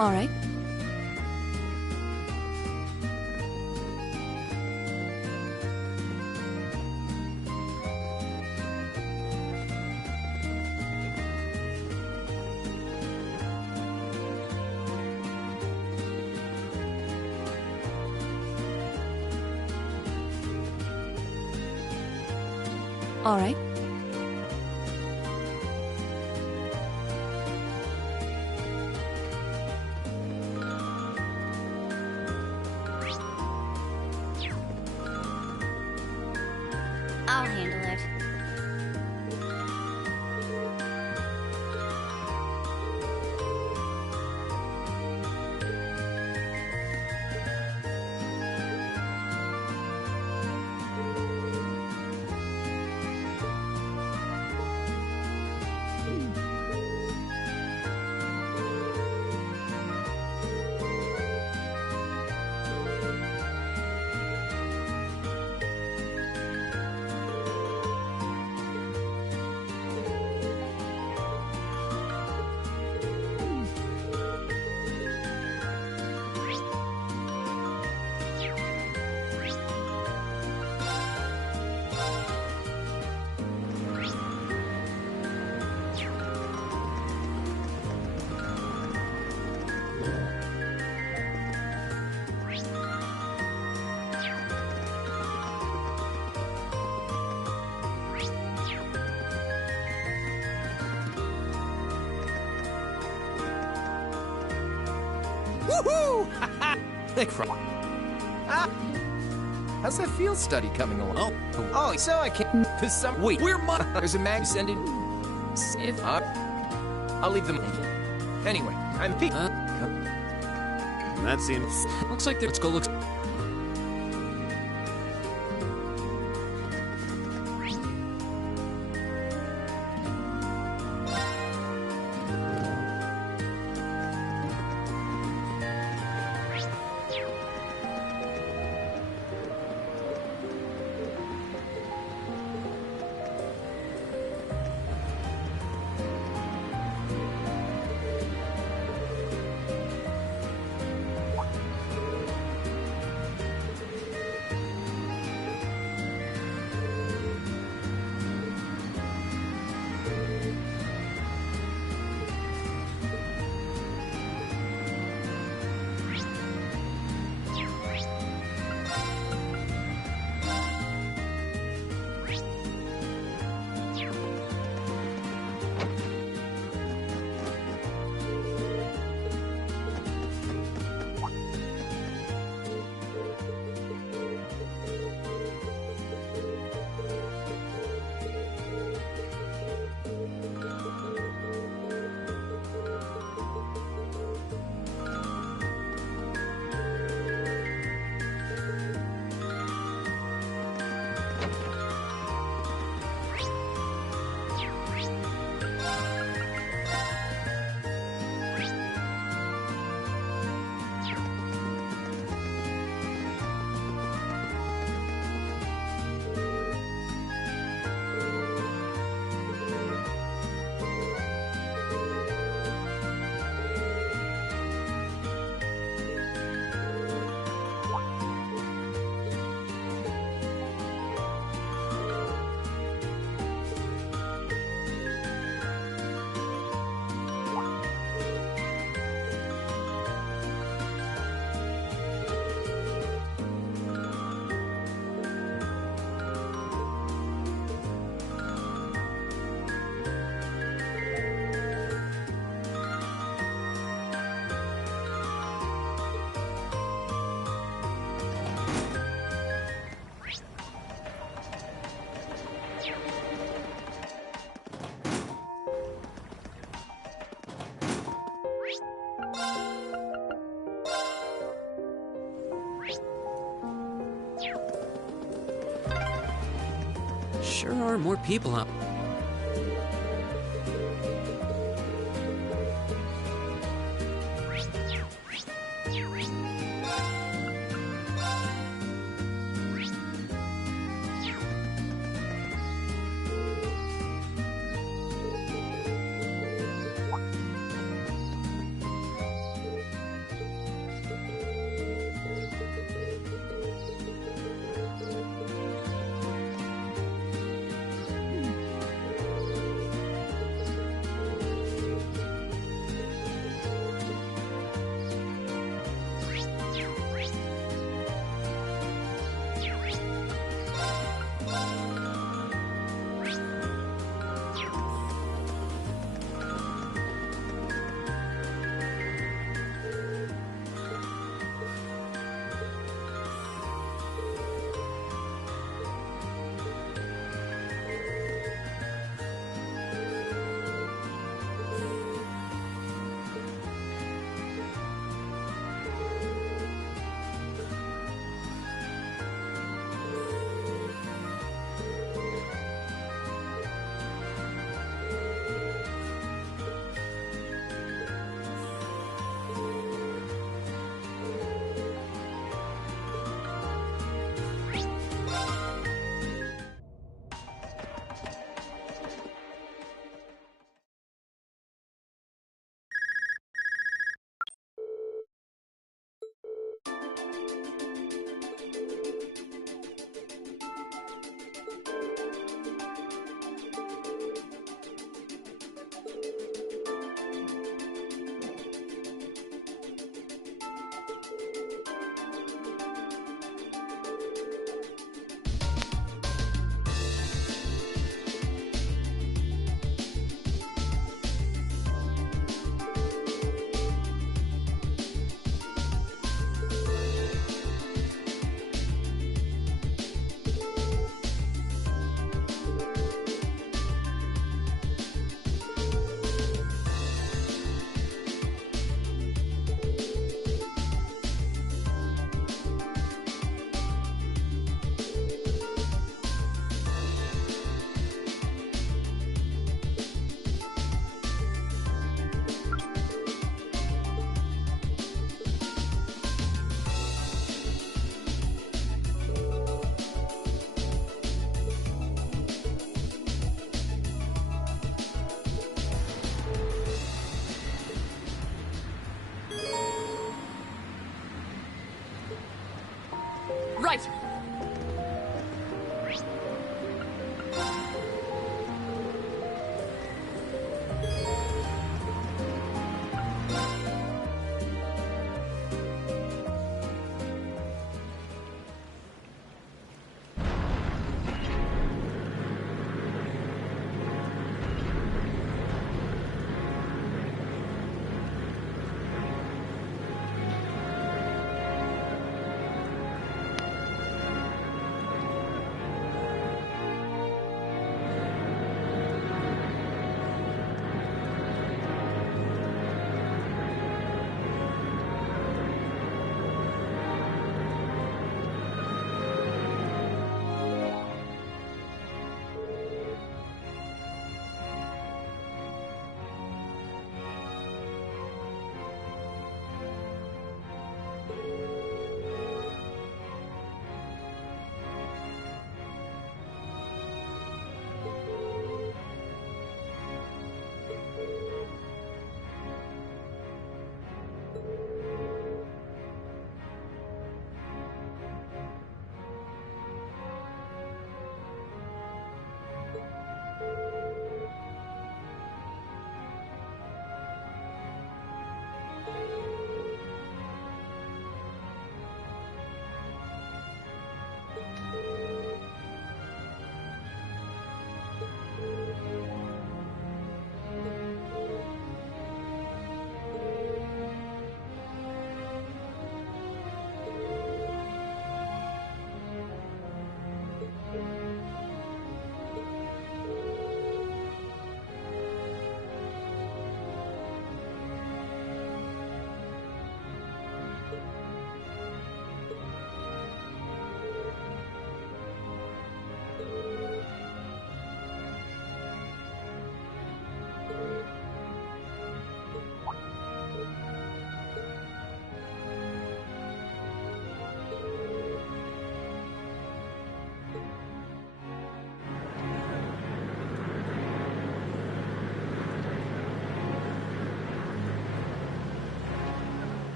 All right. All right. I'll handle it. Woohoo! They cry. Ah! How's that field study coming along? Oh, so I can't. This summer. Wait, there's a mag sending. If I'll leave them. Anyway, I'm Pete. That seems. Looks like let's go look. Sure are more people out.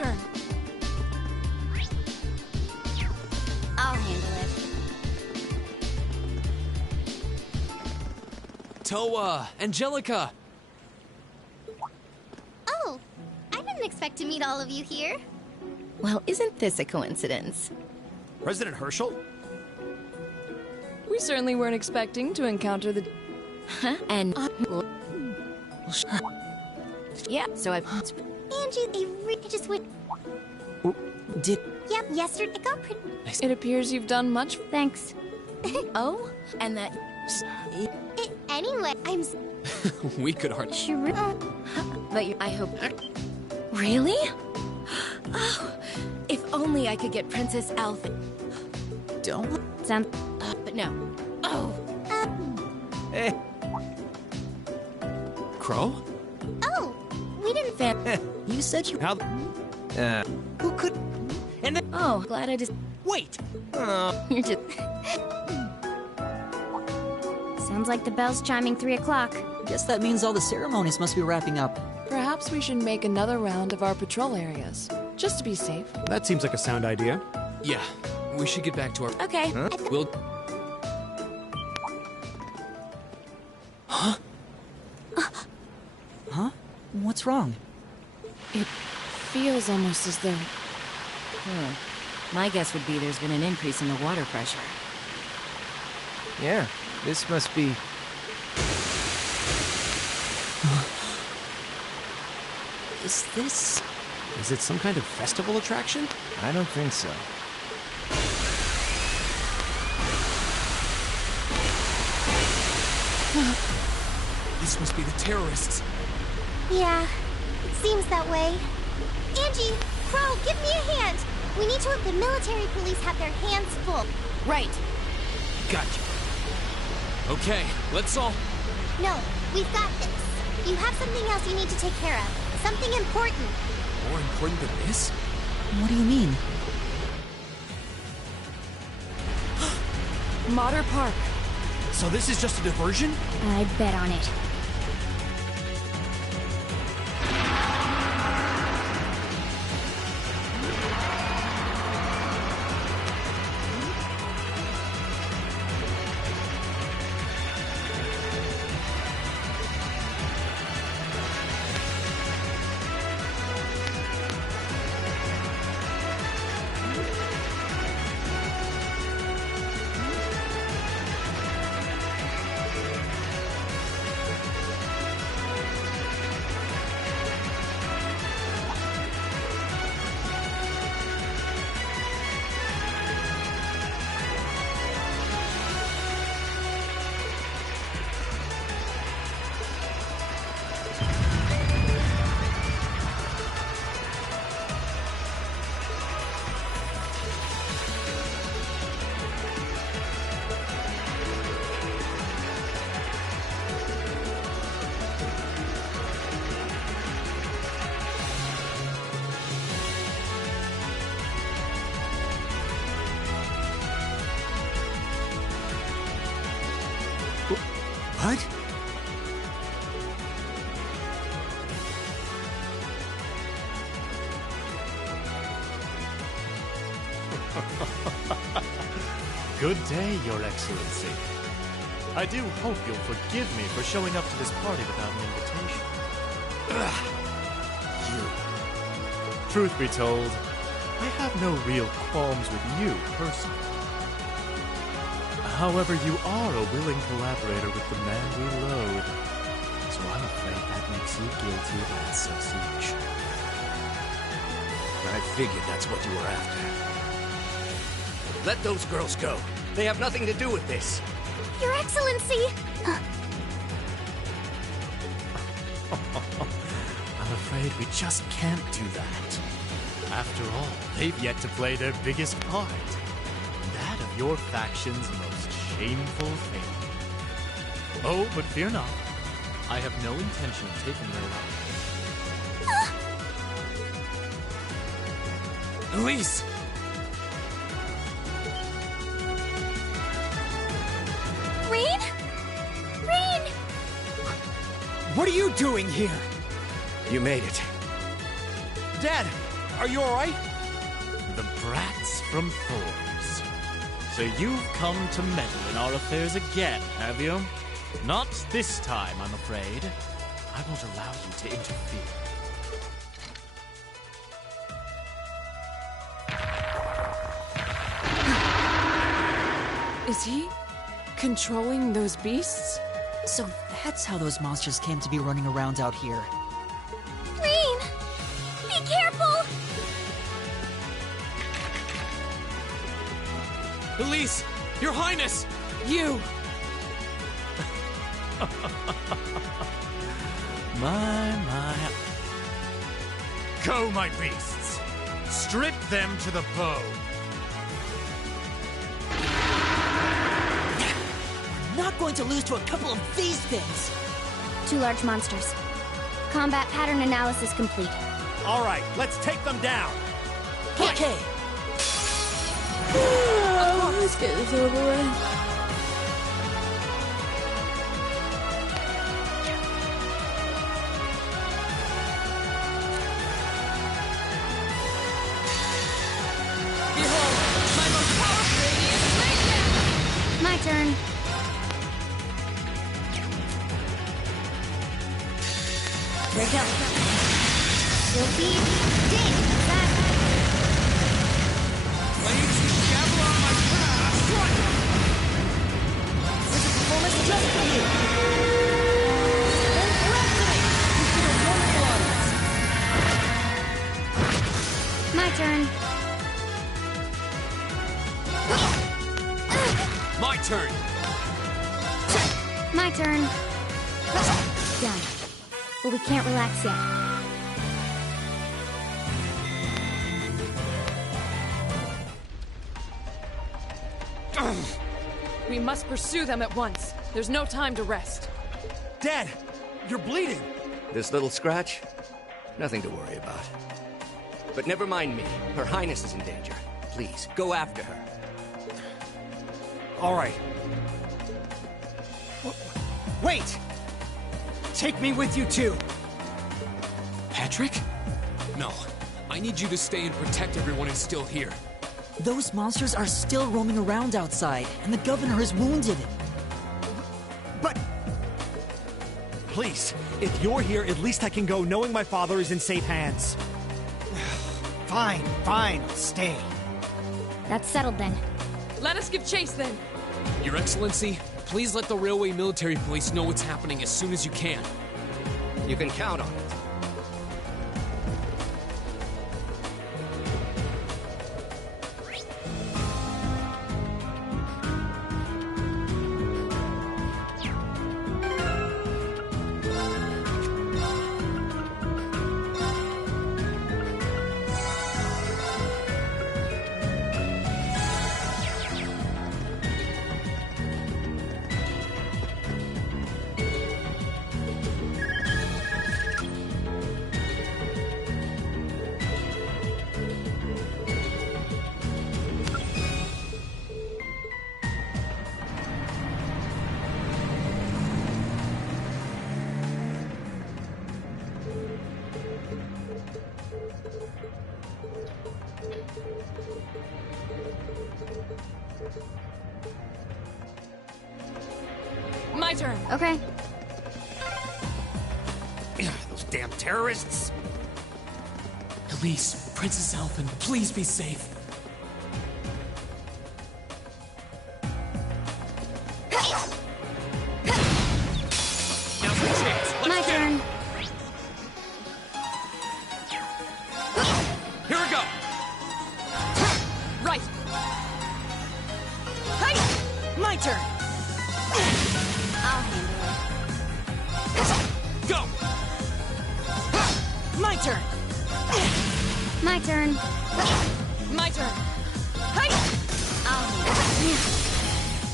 turn. I'll handle it. Toa, Angelica. Oh, I didn't expect to meet all of you here. Well, isn't this a coincidence? President Herschel? We certainly weren't expecting to encounter the... And yeah, so I've Angie, I just went. did. Yep, yesterday it got pretty. It appears you've done much. Thanks. Oh, and that. Anyway, We could hardly. Sure. But I hope. Really? Oh, if only I could get Princess Alpha. Don't. Sound. But no. Oh. Crow? Oh, we didn't. You said you. How? Who could? And then. Oh, glad I just. Wait! You're just. Sounds like the bell's chiming 3 o'clock. Guess that means all the ceremonies must be wrapping up. Perhaps we should make another round of our patrol areas, just to be safe. That seems like a sound idea. Yeah, we should get back to our. Okay. We'll. Huh? What's wrong? It feels almost as though... My guess would be there's been an increase in the water pressure. Yeah, this must be... Is this... Is it some kind of festival attraction? I don't think so. This must be the terrorists. Yeah, it seems that way. Angie, Crow, give me a hand. We need to let the military police have their hands full. Right. Gotcha. Okay, let's all. No, we've got this. You have something else you need to take care of. Something important. More important than this? What do you mean? Mater Park. So this is just a diversion? I bet on it. What? Good day, Your Excellency. I do hope you'll forgive me for showing up to this party without an invitation. Truth be told, I have no real qualms with you personally. However, you are a willing collaborator with the man we loathe, so I'm afraid that makes you guilty of association. I figured that's what you were after. Let those girls go. They have nothing to do with this. Your Excellency! I'm afraid we just can't do that. After all, they've yet to play their biggest part. That of your faction's most shameful thing. Oh, but fear not. I have no intention of taking their life. Elise! Rain? Rain! What are you doing here? You made it. Dad! Are you alright? The brats from Thors. So you've come to meddle in our affairs again, have you? Not this time, I'm afraid. I won't allow you to interfere. Is he controlling those beasts? So that's how those monsters came to be running around out here. Rain! Be careful! Elise! Your Highness! You! My. Go, my beasts! Strip them to the bone! We're not going to lose to a couple of these things! 2 large monsters. Combat pattern analysis complete. All right, let's take them down. Okay! Let's get this over with. My turn. Here we go. You'll be ding! There's a performance just for you! My turn. My turn! My turn. Done. But we can't relax yet. We must pursue them at once. There's no time to rest. Dad! You're bleeding! This little scratch? Nothing to worry about. But never mind me. Her Highness is in danger. Please, go after her. All right. Wait! Take me with you, too! Patrick? No. I need you to stay and protect everyone who's still here. Those monsters are still roaming around outside, and the governor is wounded. But... Please, if you're here, at least I can go knowing my father is in safe hands. Fine, I'll stay. That's settled then. Let us give chase then. Your Excellency, please let the Railway Military Police know what's happening as soon as you can. You can count on it. My turn. Okay. Those damn terrorists! Elise, Princess Alphen, please be safe. Now's the chance. Let's My get turn. it. Here we go. Right. My turn! I'll handle Go. My turn! it. My turn. My turn. I'll handle it.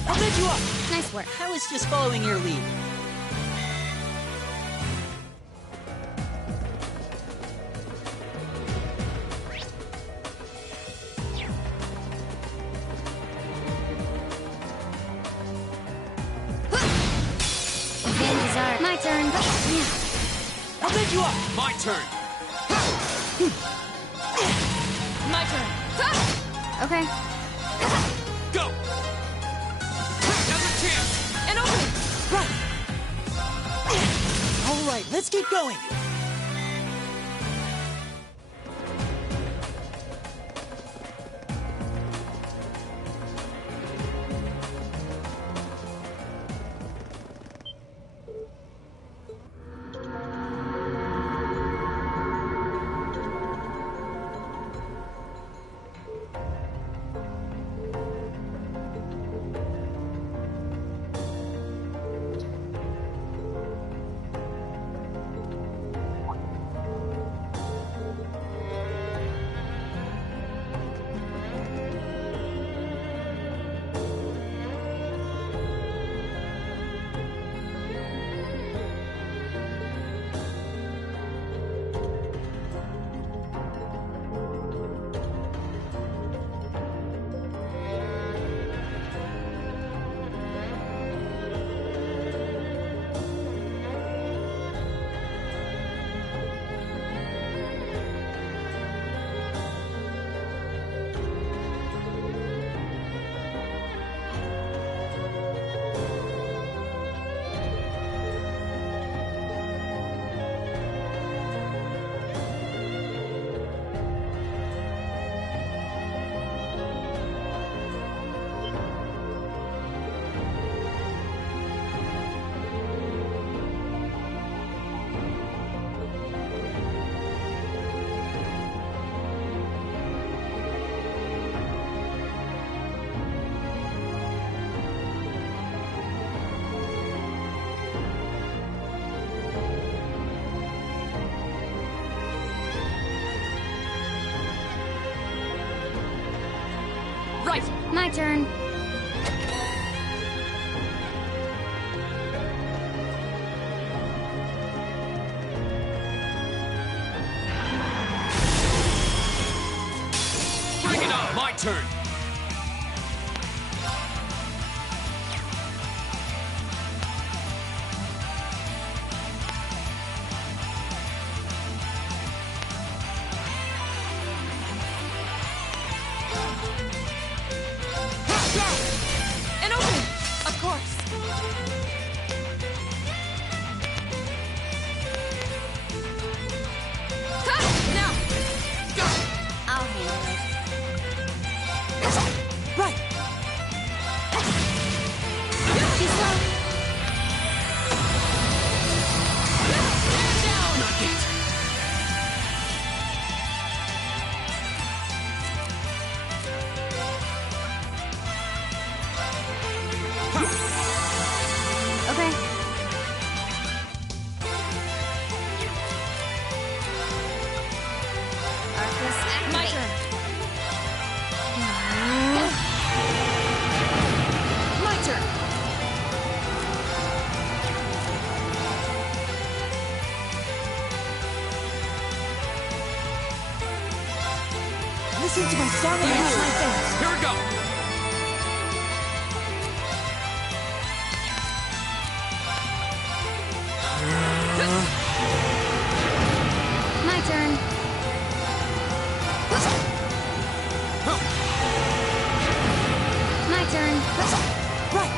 I'll bed you up! Nice work. I was just following your lead. Bandages are my turn. I'll bed you up! My turn. My turn. Okay. Go! Now's a chance! An opening! Right! Alright, let's keep going! Right! My turn. Bring it on! My turn! An opening! Of course! Now! I'll handle it. Right! Too slow. Not yet! Okay. Arcus activate. My turn! My turn! Listen to my song of Yes, the my thanks. Here we go! My turn. My turn. Right!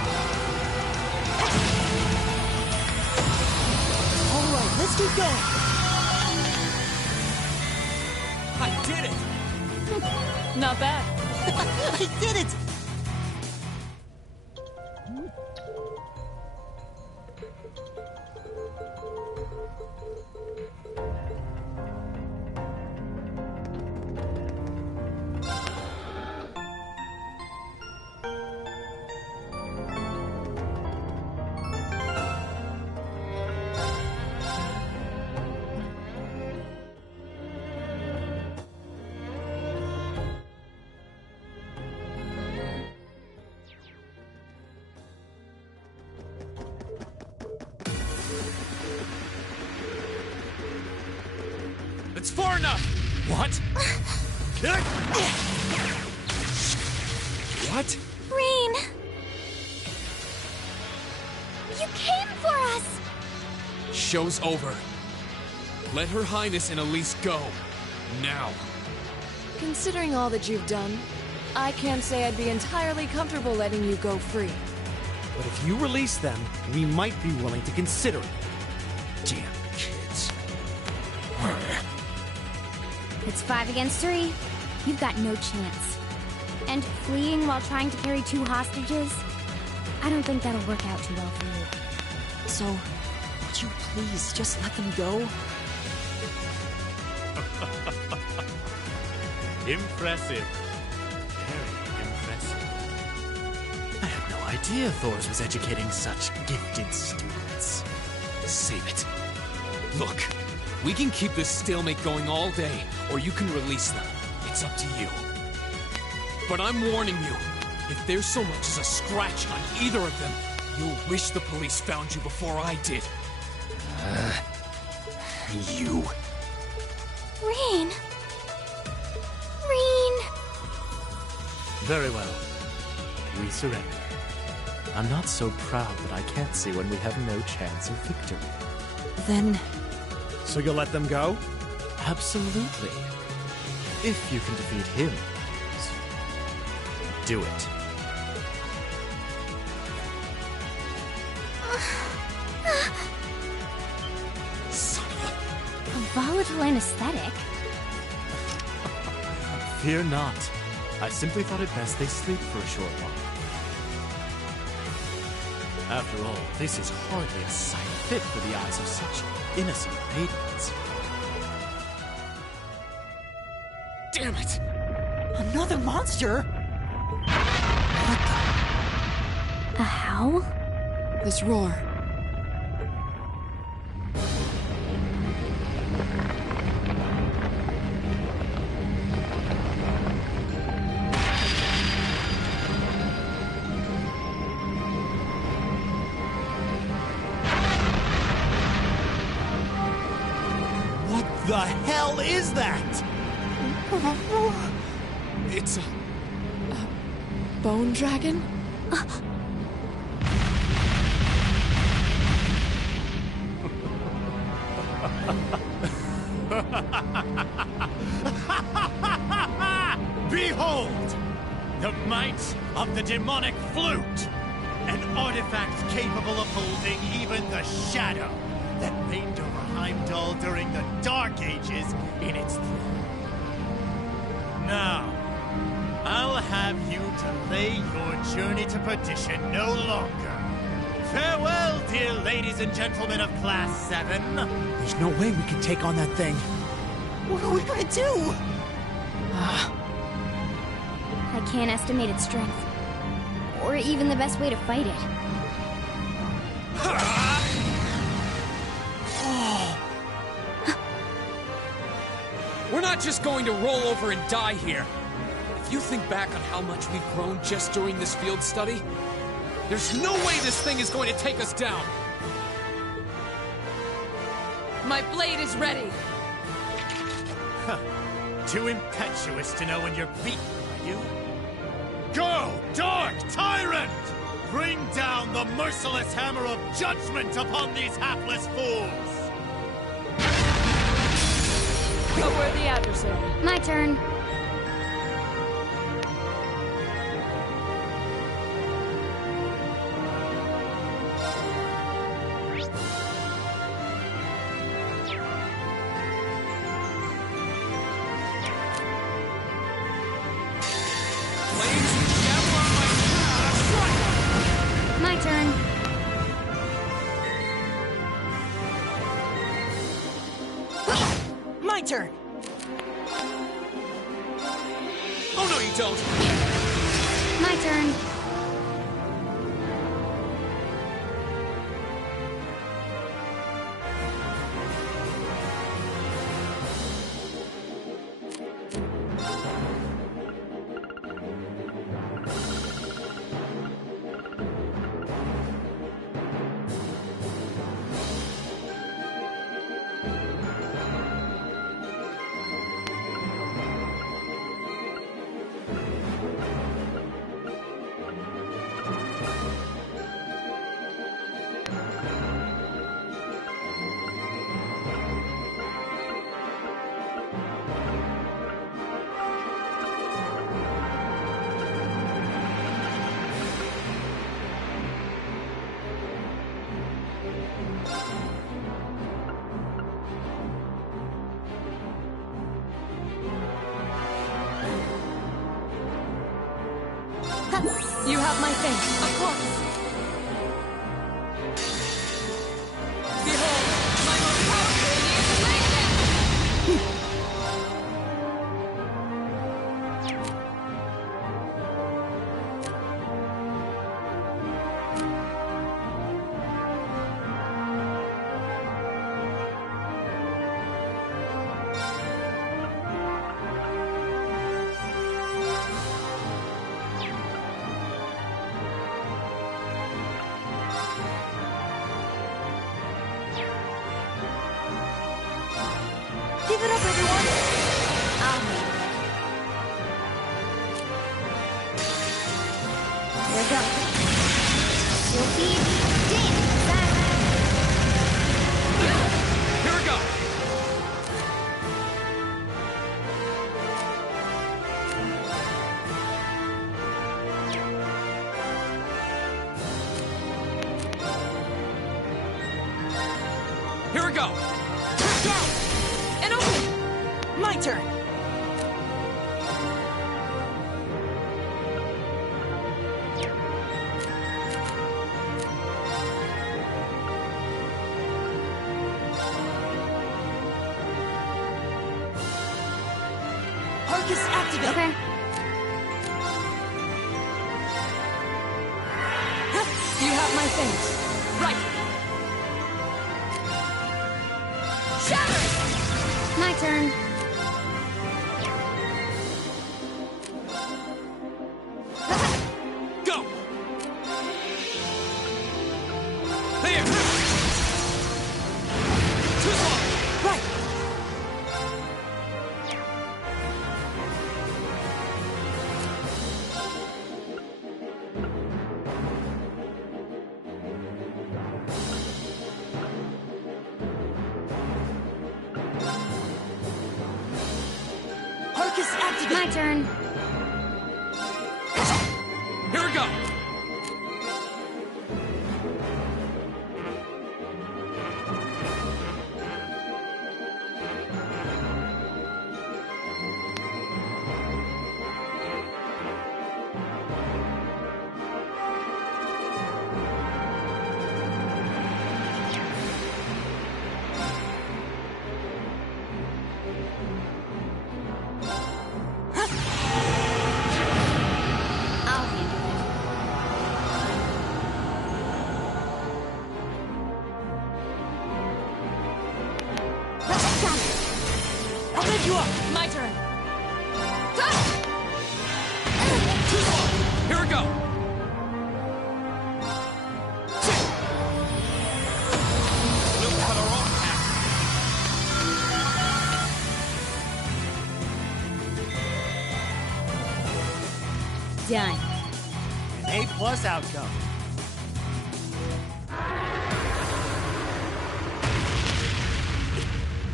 Alright, let's keep going! I did it! Not bad. I did it! It's far enough! What? What? Rain! You came for us! Show's over. Let Her Highness and Elise go. Now. Considering all that you've done, I can't say I'd be entirely comfortable letting you go free. But if you release them, we might be willing to consider it. Damn kids. It's 5 against 3. You've got no chance. And fleeing while trying to carry 2 hostages? I don't think that'll work out too well for you. So, would you please just let them go? Impressive. Very impressive. I had no idea Thors was educating such gifted students. Save it. Look, we can keep this stalemate going all day, or you can release them. It's up to you. But I'm warning you, if there's so much as a scratch on either of them, you'll wish the police found you before I did. You. Rain. Rain. Very well. We surrender. I'm not so proud that I can't see when we have no chance of victory. Then... So you'll let them go? Absolutely. If you can defeat him, do it. Son of A volatile anesthetic? Fear not. I simply thought it best they sleep for a short while. After all, this is hardly a sight fit for the eyes of such innocent maidens. Damn it! Another monster? What A howl? This roar. What the hell is that? It's a... Bone dragon? Behold! The might of the demonic flute! An artifact capable of holding even the shadow that reigned over Heimdall during the Dark Ages in its throne. Now, I'll have you delay your journey to perdition no longer. Farewell, dear ladies and gentlemen of Class 7. There's no way we can take on that thing. What are we gonna do? I can't estimate its strength. Or even the best way to fight it. We're not just going to roll over and die here. If you think back on how much we've grown just during this field study, there's no way this thing is going to take us down. My blade is ready. Too impetuous to know when you're beaten, are you? Go, Dark Tyrant! Bring down the merciless hammer of judgment upon these hapless fools! A worthy adversary. My turn. My turn. My turn! Oh no, you don't! My turn. You have my thanks. Of course. Behold, my most powerful Give it up, everyone! I'll handle it. Here we go. You'll feed Dance. Here we go! Here we go! Go! And open! My turn! Arcus, activate! Okay. You have my thanks. Right. Shatter! My turn. Go! There! Too slow! Right! Arcus, activate! My turn. Here we go! I'll handle it. Got it. I'll make you up! My turn. Too slow! Here we go! We'll cut our own path. Done. An A+ outcome.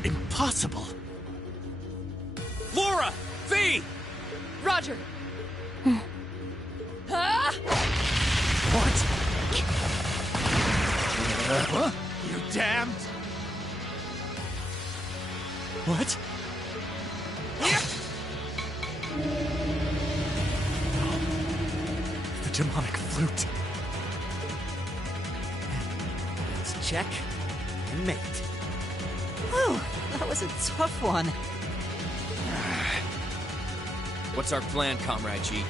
Impossible! Laura! V! Roger. Ah! What? You damned! What? The demonic flute. Let's check and mate. Whew, that was a tough one. What's our plan, Comrade G?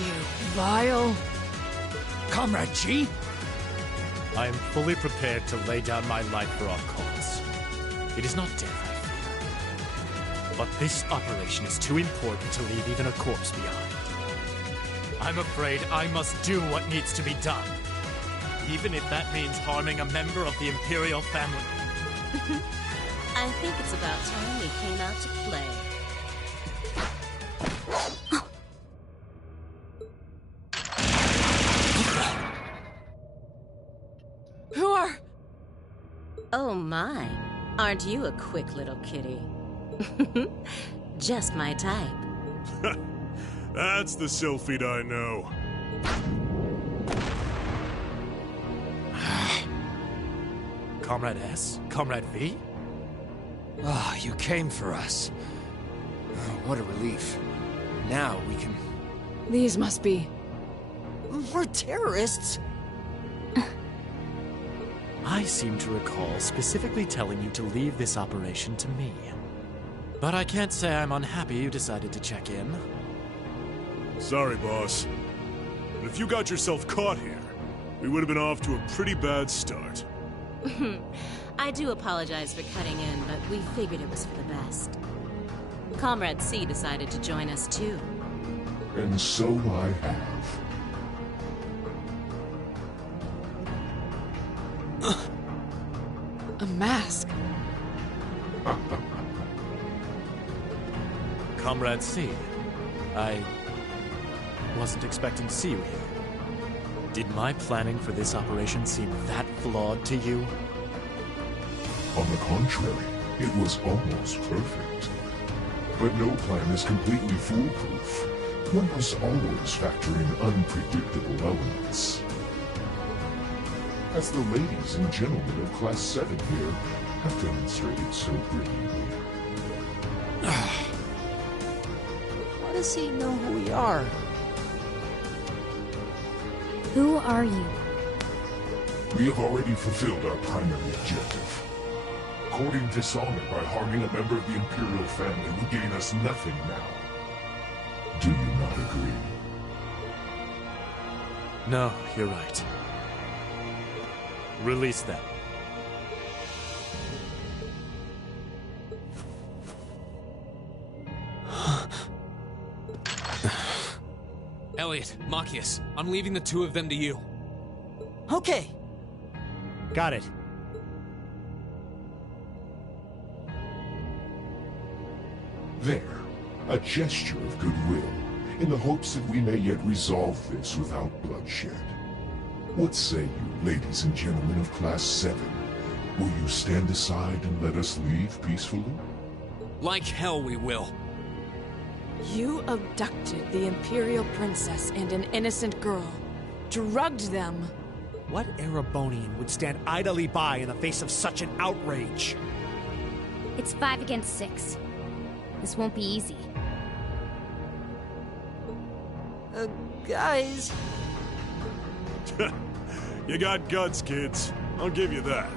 You vile. Comrade G? I am fully prepared to lay down my life for our cause. It is not death I fear. But this operation is too important to leave even a corpse behind. I'm afraid I must do what needs to be done. Even if that means harming a member of the Imperial family. I think it's about time we came out to play. Who are... Oh my, aren't you a quick little kitty? Just my type. That's the Sylphid I know. Comrade S? Comrade V? Ah, you came for us. Oh, what a relief. Now we can... These must be... More terrorists? I seem to recall specifically telling you to leave this operation to me. But I can't say I'm unhappy you decided to check in. Sorry, boss. But if you got yourself caught here, we would have been off to a pretty bad start. I do apologize for cutting in, but we figured it was for the best. Comrade C decided to join us too. And so I have. A mask. Comrade C, I wasn't expecting to see you here. Did my planning for this operation seem that flawed to you? On the contrary, it was almost perfect. But no plan is completely foolproof. One must always factor in unpredictable elements. As the ladies and gentlemen of Class 7 here have demonstrated so brilliantly. How does he know who we are? Who are you? We have already fulfilled our primary objective. Courting dishonor by harming a member of the Imperial family will gain us nothing now. Do you not agree? No, you're right. Release them. Elliot, Machias, I'm leaving the two of them to you. Okay. Got it. There, a gesture of goodwill, in the hopes that we may yet resolve this without bloodshed. What say you, ladies and gentlemen of Class 7? Will you stand aside and let us leave peacefully? Like hell we will. You abducted the Imperial Princess and an innocent girl. Drugged them. What Erebonian would stand idly by in the face of such an outrage? It's 5 against 6. This won't be easy. Guys. You got guts, kids. I'll give you that.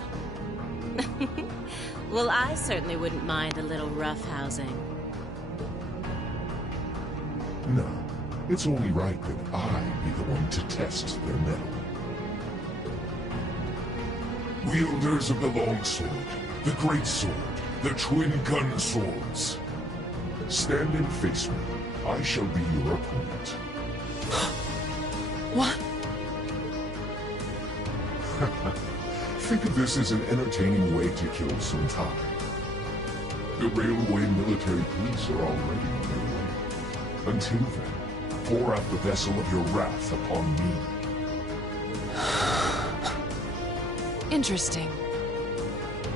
Well, I certainly wouldn't mind a little roughhousing. No, it's only right that I be the one to test their mettle. Wielders of the longsword, the great sword, the twin gun swords. Stand and face me. I shall be your opponent. What? Think of this as an entertaining way to kill some time. The railway military police are already on their way. Until then, pour out the vessel of your wrath upon me. Interesting.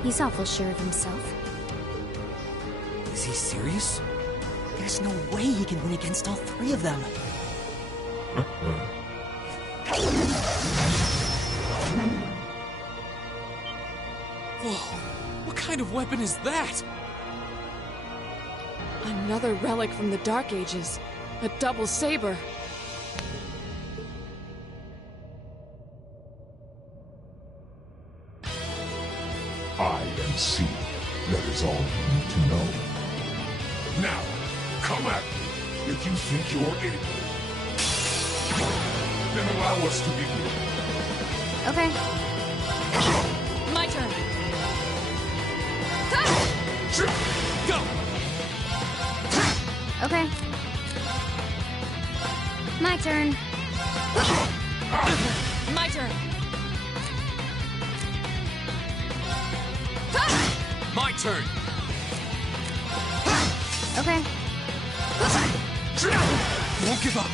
He's awful sure of himself. Is he serious? There's no way he can win against all 3 of them. Whoa, what kind of weapon is that? Another relic from the Dark Ages. A double saber. I am C. That is all you need to know. Now, come at me if you think you're able. Then allow us to begin. Okay. My turn. Go! Okay. My turn. My turn. My turn! Okay. Won't give up!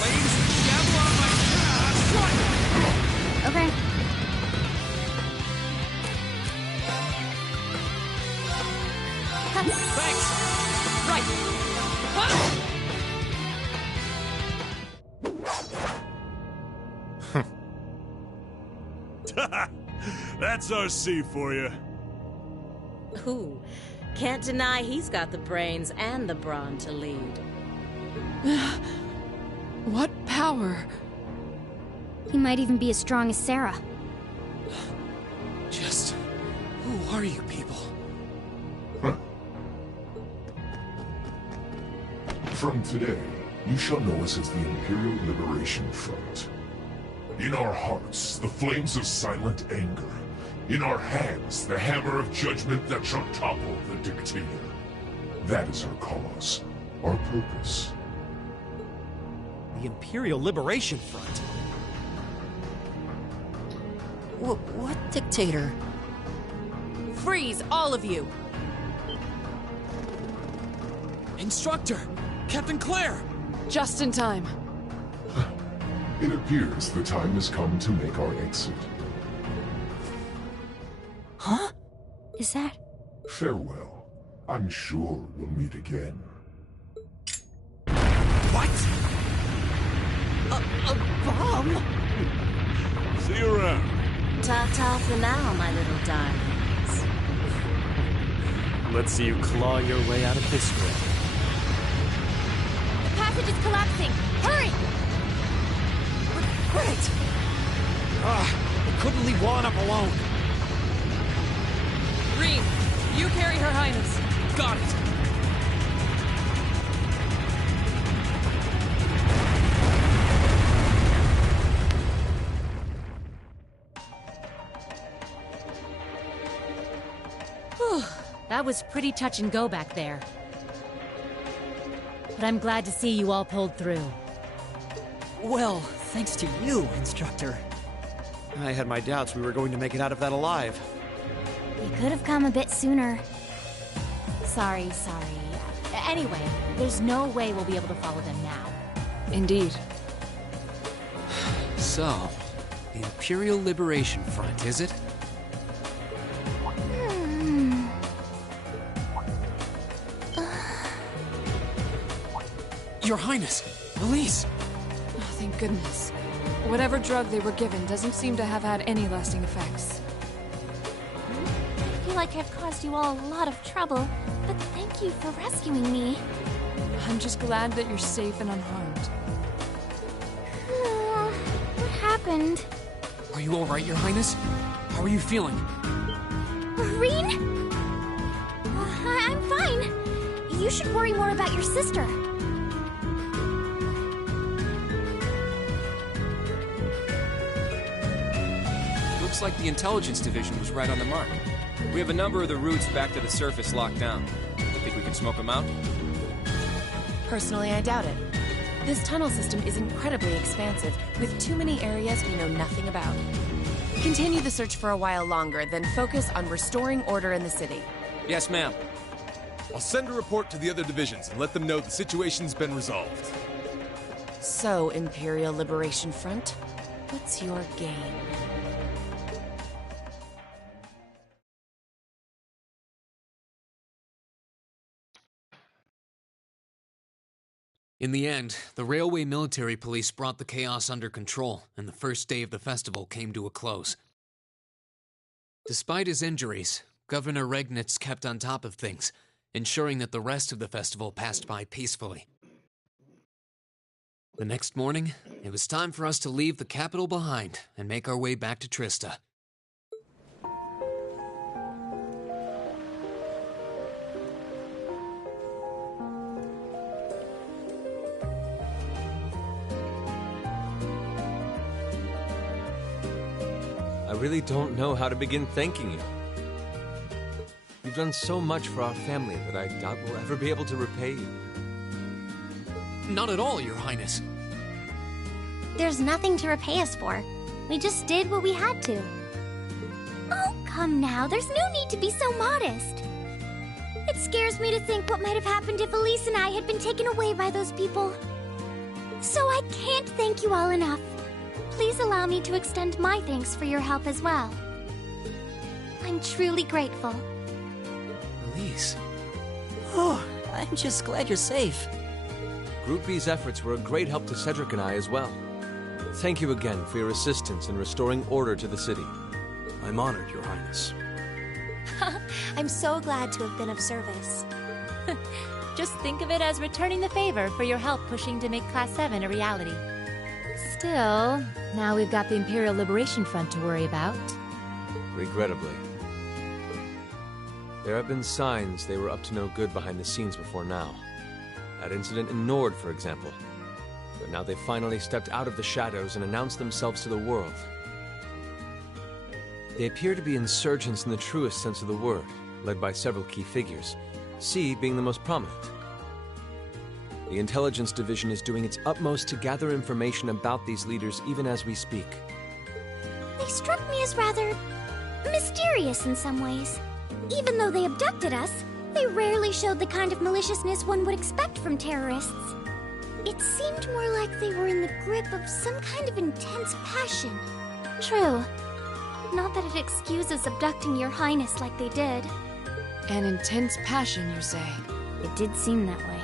Flames, gavel on my... Okay. Thanks! Right! That's RC for you. Ooh, can't deny he's got the brains and the brawn to lead. What power? He might even be as strong as Sarah. Just... who are you people? From today, you shall know us as the Imperial Liberation Front. In our hearts, the flames of silent anger. In our hands, the hammer of judgment that shall topple the dictator. That is our cause, our purpose. The Imperial Liberation Front? What dictator? Freeze, all of you! Instructor! Captain Claire! Just in time. It appears the time has come to make our exit. Huh? Is that... Farewell. I'm sure we'll meet again. What? A bomb? See you around. Ta-ta for now, my little darlings. Let's see you claw your way out of this room. The passage is collapsing! Hurry! Great! We couldn't leave Juan up alone. Rean, you carry Her Highness. Got it! Whew, that was pretty touch and go back there. But I'm glad to see you all pulled through. Well, thanks to you, Instructor. I had my doubts we were going to make it out of that alive. You could have come a bit sooner. Sorry. Anyway, there's no way we'll be able to follow them now. Indeed. So, the Imperial Liberation Front, is it? Your Highness! Elise! Oh, thank goodness. Whatever drug they were given doesn't seem to have had any lasting effects. I feel like I've caused you all a lot of trouble, but thank you for rescuing me. I'm just glad that you're safe and unharmed. What happened? Are you alright, Your Highness? How are you feeling? Rean? I'm fine. You should worry more about your sister. Looks like the Intelligence Division was right on the mark. We have a number of the routes back to the surface locked down. Think we can smoke them out? Personally, I doubt it. This tunnel system is incredibly expansive, with too many areas we know nothing about. Continue the search for a while longer, then focus on restoring order in the city. Yes, ma'am. I'll send a report to the other divisions and let them know the situation's been resolved. So, Imperial Liberation Front, what's your game? In the end, the Railway Military Police brought the chaos under control, and the first day of the festival came to a close. Despite his injuries, Governor Regnitz kept on top of things, ensuring that the rest of the festival passed by peacefully. The next morning, it was time for us to leave the capital behind and make our way back to Trista. I really don't know how to begin thanking you. You've done so much for our family that I doubt we'll ever be able to repay you. Not at all, Your Highness. There's nothing to repay us for. We just did what we had to. Oh, come now. There's no need to be so modest. It scares me to think what might have happened if Elise and I had been taken away by those people. So I can't thank you all enough. Please allow me to extend my thanks for your help as well. I'm truly grateful. Elise. Oh, I'm just glad you're safe. Group B's efforts were a great help to Cedric and I as well. Thank you again for your assistance in restoring order to the city. I'm honored, Your Highness. I'm so glad to have been of service. Just think of it as returning the favor for your help pushing to make Class 7 a reality. Still, now we've got the Imperial Liberation Front to worry about. Regrettably. There have been signs they were up to no good behind the scenes before now. That incident in Nord, for example. But now they've finally stepped out of the shadows and announced themselves to the world. They appear to be insurgents in the truest sense of the word, led by several key figures, C being the most prominent. The Intelligence Division is doing its utmost to gather information about these leaders even as we speak. They struck me as rather mysterious in some ways. Even though they abducted us, they rarely showed the kind of maliciousness one would expect from terrorists. It seemed more like they were in the grip of some kind of intense passion. True. Not that it excuses abducting Your Highness like they did. An intense passion, you say? It did seem that way.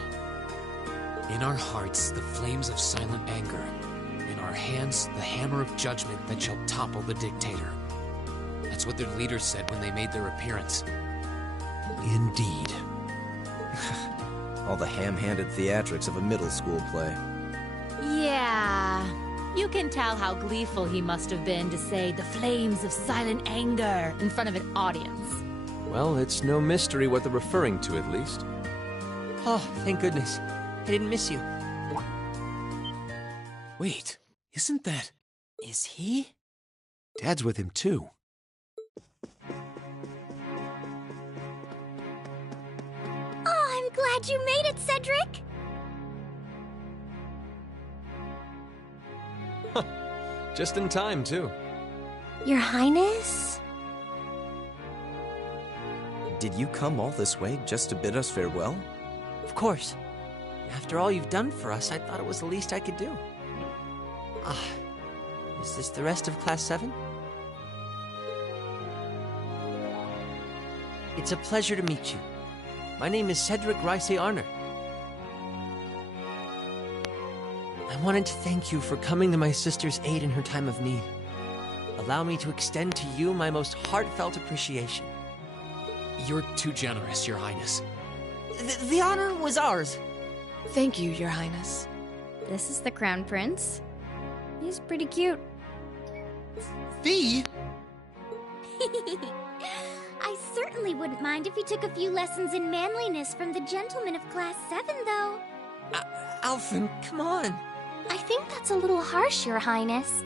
In our hearts, the flames of silent anger. In our hands, the hammer of judgment that shall topple the dictator. That's what their leaders said when they made their appearance. Indeed. All the ham-handed theatrics of a middle school play. Yeah. You can tell how gleeful he must have been to say the flames of silent anger in front of an audience. Well, it's no mystery what they're referring to, at least. Oh, thank goodness. I didn't miss you. Wait, isn't that... Is he? Dad's with him, too. Oh, I'm glad you made it, Cedric! Just in time, too. Your Highness? Did you come all this way just to bid us farewell? Of course. After all you've done for us, I thought it was the least I could do. Is this the rest of Class 7? It's a pleasure to meet you. My name is Cedric Ryce Arner. I wanted to thank you for coming to my sister's aid in her time of need. Allow me to extend to you my most heartfelt appreciation. You're too generous, Your Highness. The honor was ours. Thank you, Your Highness. This is the Crown Prince. He's pretty cute. Fee? I certainly wouldn't mind if he took a few lessons in manliness from the gentlemen of Class 7, though. Alphen, come on. I think that's a little harsh, Your Highness.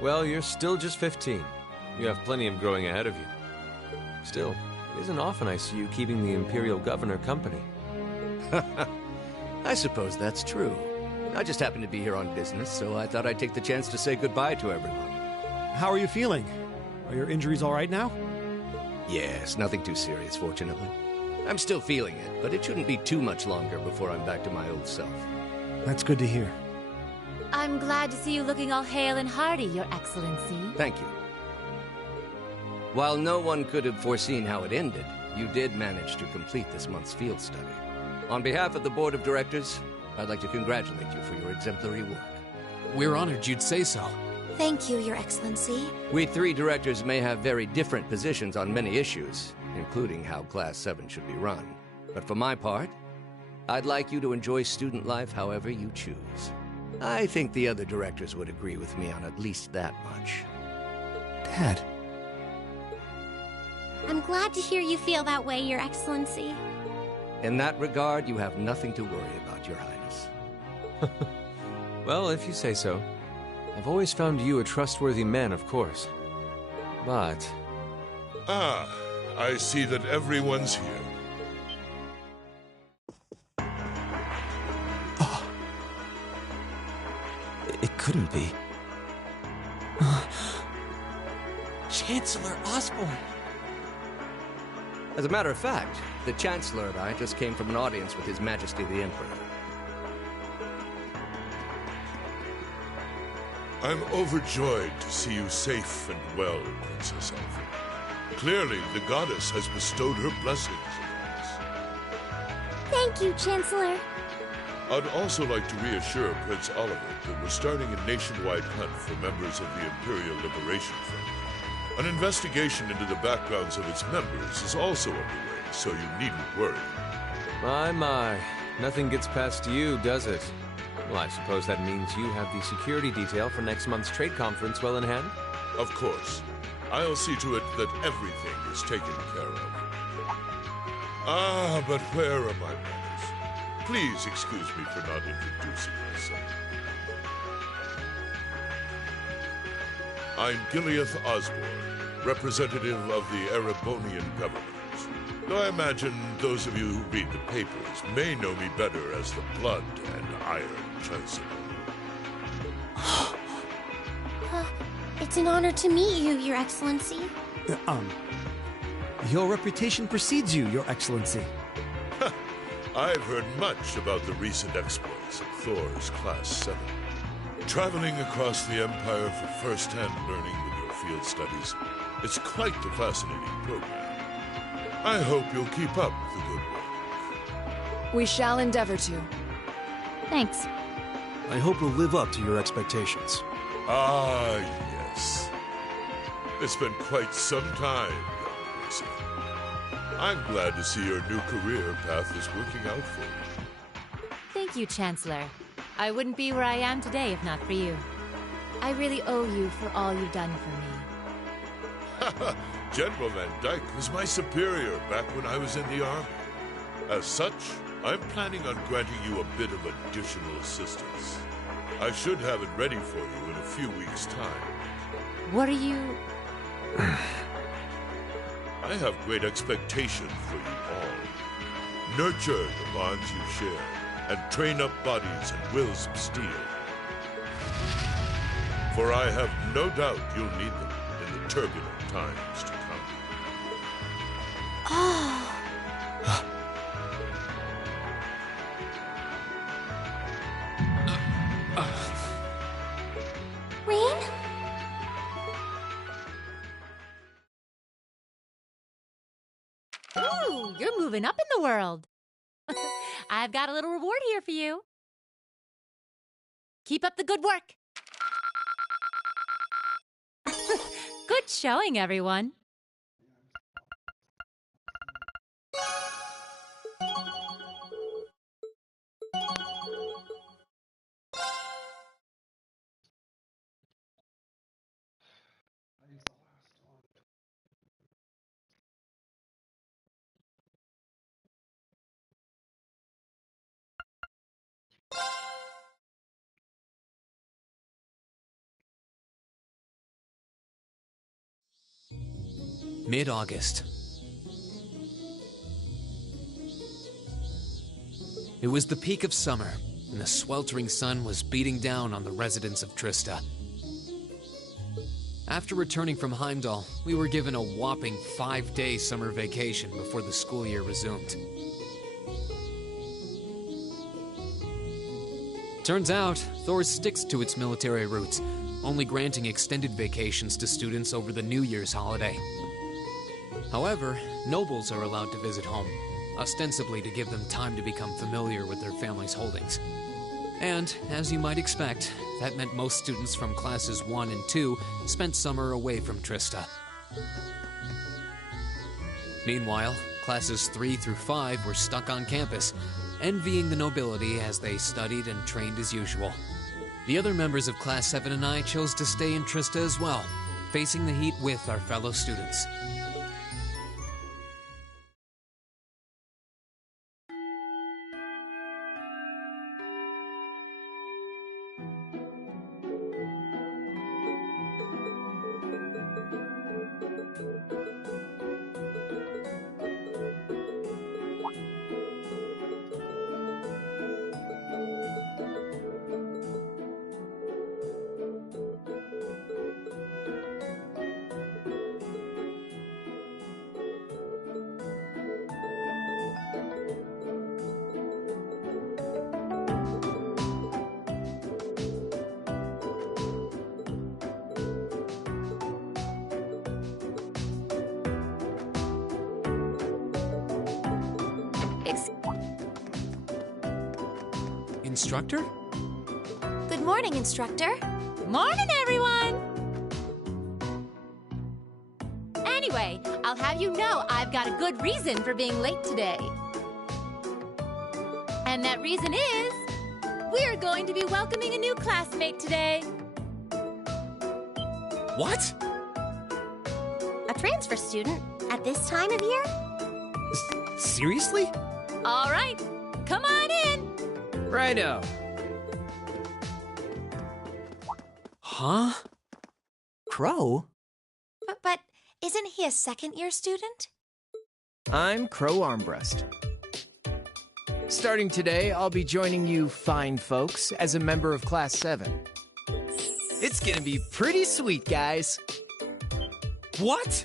Well, you're still just 15. You have plenty of growing ahead of you. Still, it isn't often I see you keeping the Imperial Governor company. I suppose that's true. I just happened to be here on business, so I thought I'd take the chance to say goodbye to everyone. How are you feeling? Are your injuries all right now? Yes, nothing too serious, fortunately. I'm still feeling it, but it shouldn't be too much longer before I'm back to my old self. That's good to hear. I'm glad to see you looking all hale and hearty, Your Excellency. Thank you. While no one could have foreseen how it ended, you did manage to complete this month's field study. On behalf of the Board of Directors, I'd like to congratulate you for your exemplary work. We're honored you'd say so. Thank you, Your Excellency. We three directors may have very different positions on many issues, including how Class 7 should be run. But for my part, I'd like you to enjoy student life however you choose. I think the other directors would agree with me on at least that much. Dad. I'm glad to hear you feel that way, Your Excellency. In that regard, you have nothing to worry about, Your Highness. Well, if you say so. I've always found you a trustworthy man, of course. But... Ah, I see that everyone's here. It couldn't be. Chancellor Osborne. As a matter of fact, the Chancellor and I just came from an audience with His Majesty the Emperor. I'm overjoyed to see you safe and well, Princess Alphen. Clearly, the goddess has bestowed her blessings upon us. Thank you, Chancellor. I'd also like to reassure Prince Oliver that we're starting a nationwide hunt for members of the Imperial Liberation Front. An investigation into the backgrounds of its members is also underway, so you needn't worry. My. Nothing gets past you, does it? Well, I suppose that means you have the security detail for next month's trade conference well in hand? Of course. I'll see to it that everything is taken care of. Ah, but where are my manners? Please excuse me for not introducing myself. I'm Gileath Osborne, representative of the Erebonian government. Though I imagine those of you who read the papers may know me better as the Blood and Iron Chancellor. It's an honor to meet you, Your Excellency. Your reputation precedes you, Your Excellency. I've heard much about the recent exploits of Thor's Class 7. Traveling across the Empire for first-hand learning with your field studies, it's quite the fascinating program. I hope you'll keep up the good work. We shall endeavor to. Thanks. I hope we'll live up to your expectations. Ah, yes. It's been quite some time, young person. I'm glad to see your new career path is working out for you. Thank you, Chancellor. I wouldn't be where I am today if not for you. I really owe you for all you've done for me. General Van Dyke was my superior back when I was in the Army. As such, I'm planning on granting you a bit of additional assistance. I should have it ready for you in a few weeks' time. What are you... I have great expectations for you all. Nurture the bonds you share, and train up bodies and wills of steel. For I have no doubt you'll need them in the turbulent times to come. Rain? Ooh, you're moving up in the world. I've got a little reward here for you. Keep up the good work. Good showing, everyone. Mid-August. It was the peak of summer, and the sweltering sun was beating down on the residents of Trista. After returning from Heimdall, we were given a whopping 5-day summer vacation before the school year resumed. Turns out, Thor sticks to its military roots, only granting extended vacations to students over the New Year's holiday. However, nobles are allowed to visit home, ostensibly to give them time to become familiar with their family's holdings. And, as you might expect, that meant most students from classes 1 and 2 spent summer away from Trista. Meanwhile, classes 3 through 5 were stuck on campus, envying the nobility as they studied and trained as usual. The other members of Class 7 and I chose to stay in Trista as well, facing the heat with our fellow students. Instructor? Good morning, Instructor. Morning, everyone! Anyway, I'll have you know I've got a good reason for being late today. And that reason is, we're going to be welcoming a new classmate today. What? A transfer student at this time of year? Seriously? All right, come on in. Righto. Huh? Crow? But isn't he a second-year student? I'm Crow Armbrust. Starting today, I'll be joining you fine folks as a member of Class 7. It's gonna be pretty sweet, guys. What?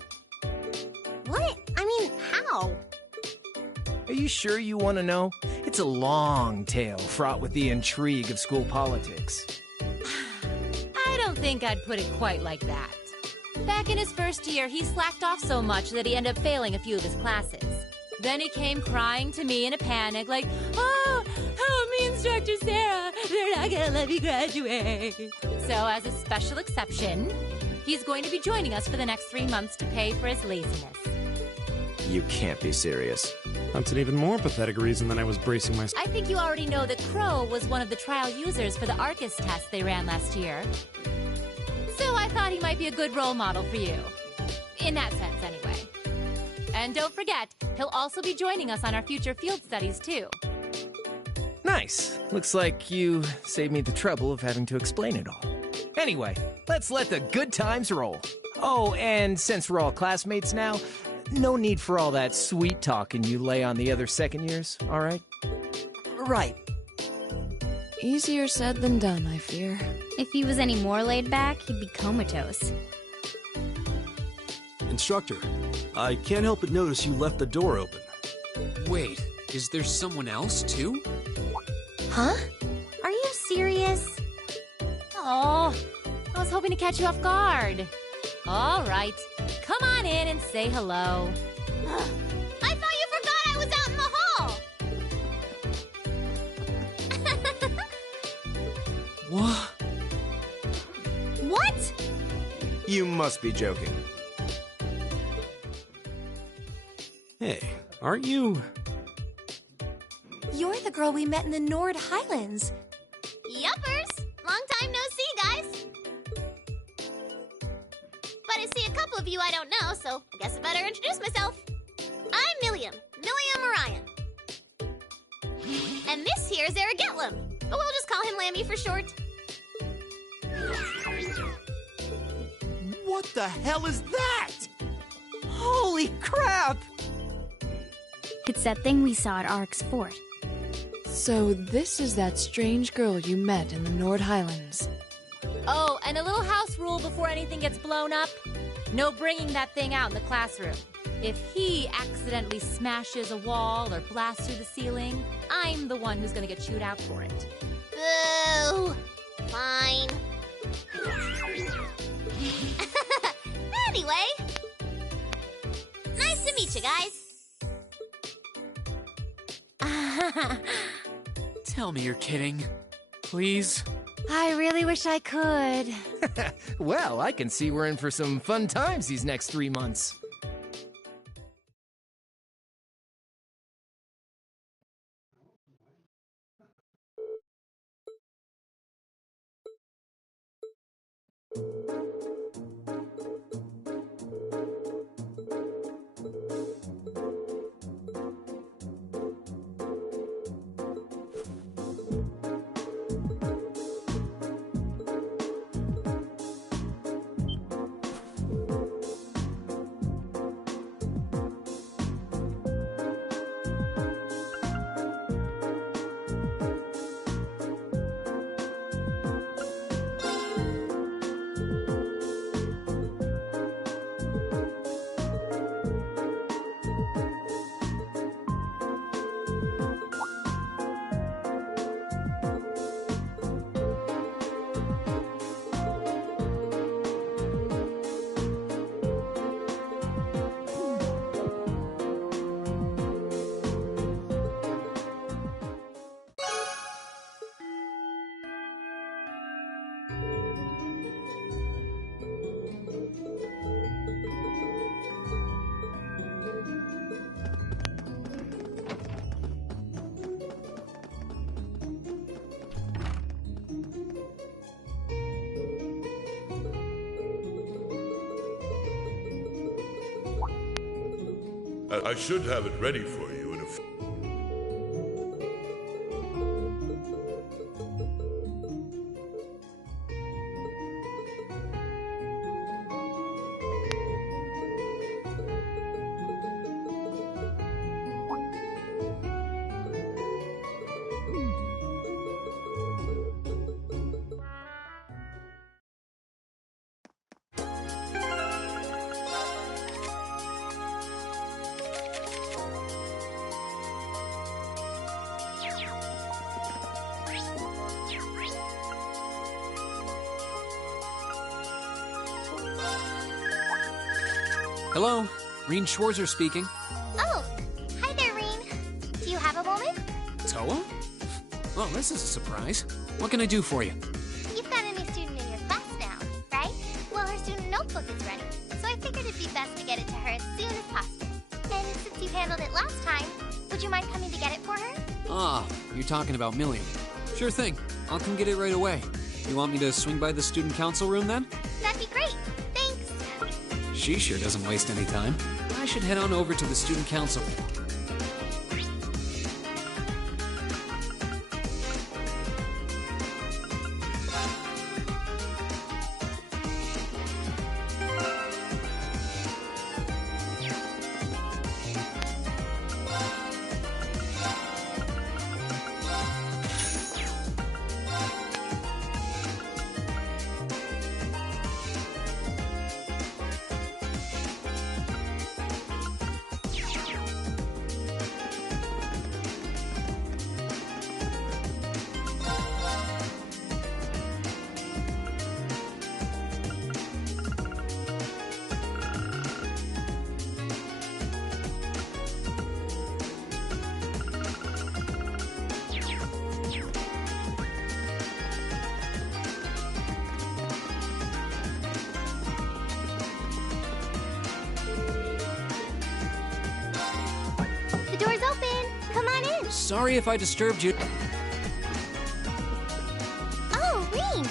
What? I mean, how? Are you sure you want to know? It's a long tale fraught with the intrigue of school politics. I don't think I'd put it quite like that. Back in his first year, he slacked off so much that he ended up failing a few of his classes. Then he came crying to me in a panic like, "Oh, help me, Instructor Sarah, they're not gonna let me graduate." So as a special exception, he's going to be joining us for the next 3 months to pay for his laziness. You can't be serious. That's an even more pathetic reason than I was bracing myself. I think you already know that Crow was one of the trial users for the Arcus test they ran last year. So I thought he might be a good role model for you. In that sense, anyway. And don't forget, he'll also be joining us on our future field studies, too. Nice. Looks like you saved me the trouble of having to explain it all. Anyway, let's let the good times roll. Oh, and since we're all classmates now, no need for all that sweet talking you lay on the other second years, all right? Right. Easier said than done, I fear. If he was any more laid back, he'd be comatose. Instructor, I can't help but notice you left the door open. Wait, is there someone else, too? Huh? Are you serious? Oh, I was hoping to catch you off guard. All right, come on in and say hello. I thought you forgot I was out in the hall! What? What? You must be joking. Hey, aren't you... You're the girl we met in the Nord Highlands. Yuppers! Long time no see, guys. But I see a couple of you I don't know, so I guess I better introduce myself. I'm Milliam Orion. And this here's Eric Getlam, but we'll just call him Lammy for short. What the hell is that? Holy crap! It's that thing we saw at Ark's fort. So this is that strange girl you met in the Nord Highlands. Oh, and a little house rule before anything gets blown up. No bringing that thing out in the classroom. If he accidentally smashes a wall or blasts through the ceiling, I'm the one who's gonna get chewed out for it. Boo! Fine. Anyway, nice to meet you guys. Tell me you're kidding. Please? I really wish I could. Well, I can see we're in for some fun times these next 3 months. I should have it ready for you in a Hello, Reen Schwarzer speaking. Oh, hi there, Reen. Do you have a moment? Toa? Well, this is a surprise. What can I do for you? You've got a new student in your class now, right? Well, her student notebook is ready, so I figured it'd be best to get it to her as soon as possible. And since you handled it last time, would you mind coming to get it for her? Ah, you're talking about Million. Sure thing. I'll come get it right away. You want me to swing by the student council room then? That'd be great. Thanks. She sure doesn't waste any time. I should head on over to the student council. The door's open. Come on in. Sorry if I disturbed you. Oh, Reen.